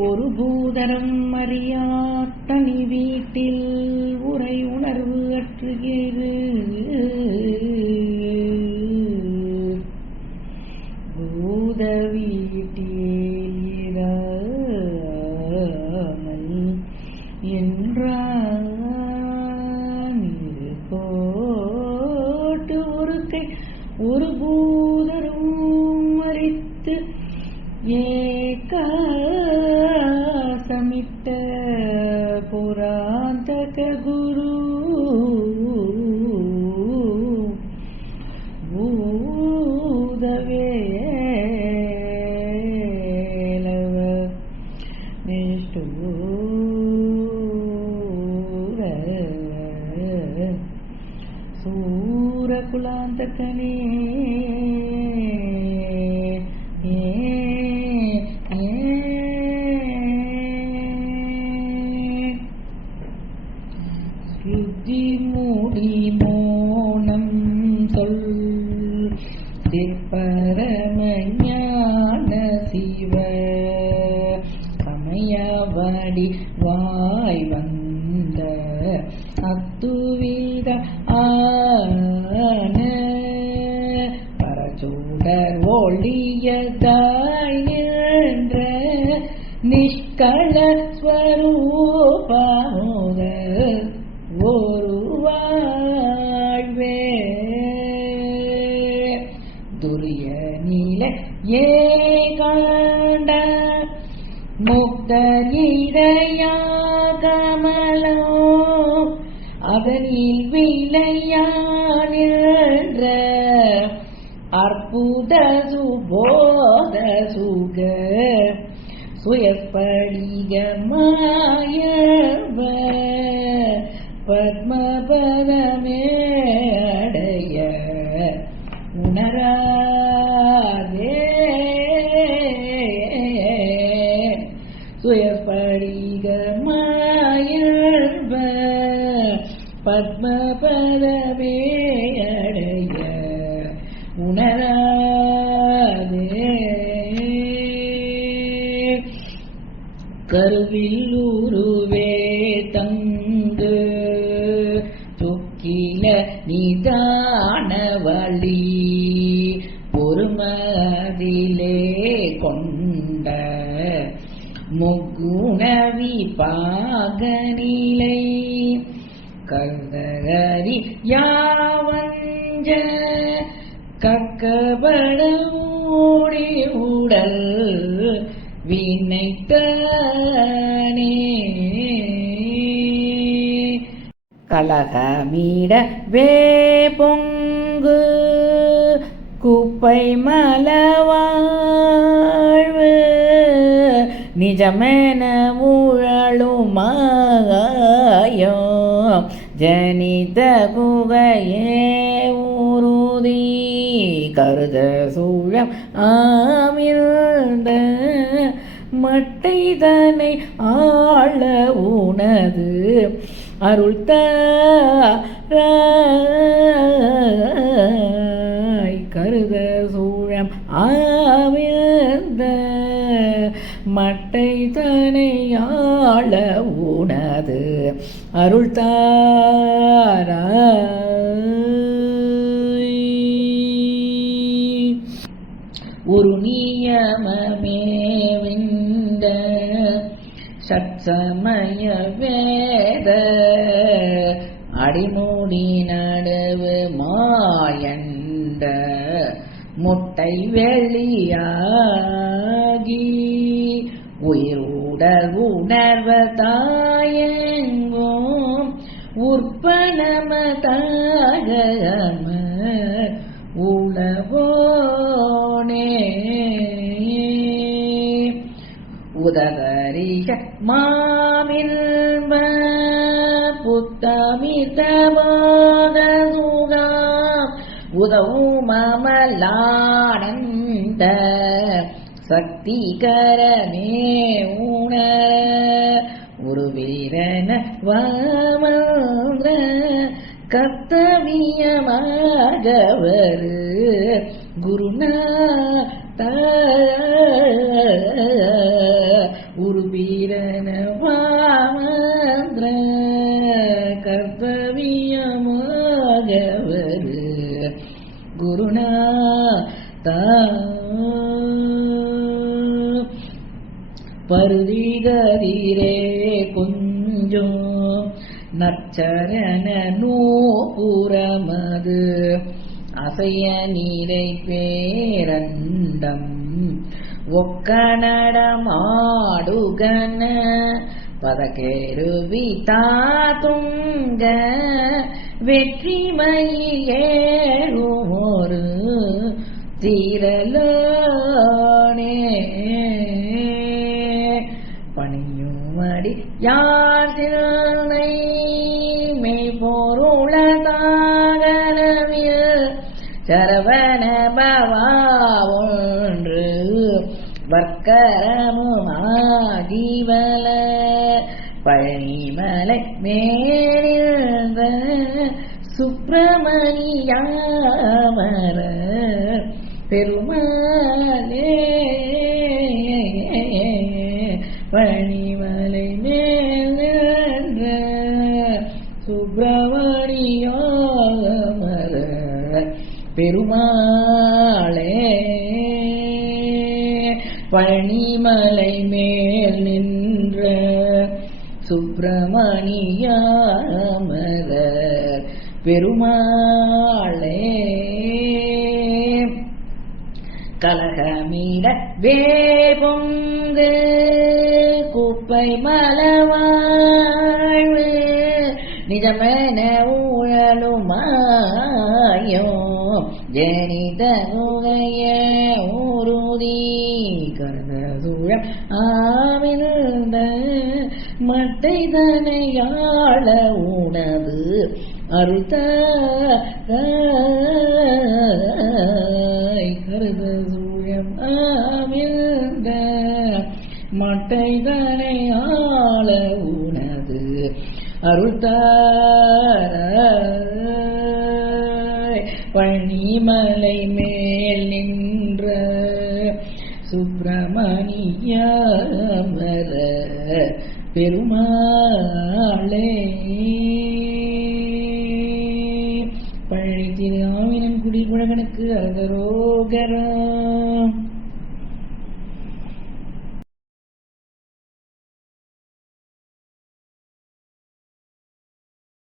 ஒரு பூதரம் அறியா தனி வீட்டில் உரை உணர்வு அற்றுகிறது. பூத வீட்டில் இராமல் என்றான் கோட்டு ஒரு கை ஒரு பூதரும் மறித்து ஏகாசமிட்ட புராந்தக குரு பூதவேலவ நிஷ்டூர சூரகுலாந்தகனே ஸ்ருதி மூடி மோனம் சொல் பரமஞான சிவ சமயவடி வாய் வந்த அத்துவித ஆன பரச்சூடர் ஒளியதாய் நின்ற நிஷ்கள ஸ்வரூபமுத ஒரு வாழ்வே துரிய நீல ஏகாண்ட முக்த இதயா கமலோ அதனில் விளையானின்ற அற்புத சுபோத சுக சுயஸ்படிக மாயவ பத்மபதமே அடைய உணராதே சுயஸ்படிக மாயவ பத்மபதமே அடைய உணராதே கருவில் உருவே தங்கு துக்கில நிதான வழி பொறுமதிலே கொண்ட முக்குணவி பாகநிலை கருதறி யாவஞ்ச கக்கபட ஓடி உடல் வினைத்தனே கலகமீட வேபொங்கு குப்பை மலவாழ்வு நிஜமென ஊழலுமாயோ ஜனித குகையே உறுதி கருத சூழம் ஆமிழ்ந்த மட்டைதனை ஆள உனது அருள் தாராய் கருத சூழம் ஆமிழ்ந்த மட்டைதனை ஆள உனது அருள் தாராய் ஒரு நியமமே விந்த சத்சமய வேத அடிமூடி நடுவு மாயண்ட முட்டை வெளியாகி உயிருடல் உணர்வதாயங்கும் உற்பனமதாகம உளவோனே உதகரிஷ மாமில்ம புத்தமித போதசுகாம் உதவுமமலானந்த சக்திகரமே உணர ஒரு வீரன வாமந்திர கர்த்தவியமாகவரு குருநாத உருவி பருதிகதிரே கொஞ்சம் நற்சரண நூபுரமது அசைய நீரை பேரண்டம் ஒக்கநடமாடுகன பதகேருவி தாதுங்க வெற்றிமயிலேழுமொரு தீரலோனே பணியுமடி யார் தினை மெய்பொருளதாகலவில் சரவண பவா ஒன்று வர்க்கரமுமாகிவல பழனிமலை மேலிருந்த சுப்பிரமணியாமர பெருமாளே பழனிமலை மேலிருந்த சுப்பிரமணியாமர பெருமாளே பழனிமலை மேல் நின்ற சுப்பிரமணியாமர பெருமாளே கலகமிட வேபொங்கு குப்பை மலவாழ்வு நிஜமென ஊழலுமாயோ ஜனித நுகைய ஊருதி கருத சூழம் ஆவிருந்த மட்டை தனையாள உணவு அருத்த கருத சூழம் ஆவிருந்த மட்டை தனையாள உணவு அருள்தார பழனிமலை மேல் நின்ற சுப்பிரமணியாமர பெருமாளே பழனி திரு ஆவினன் குடி குழகனுக்கு அரகரோகரம்.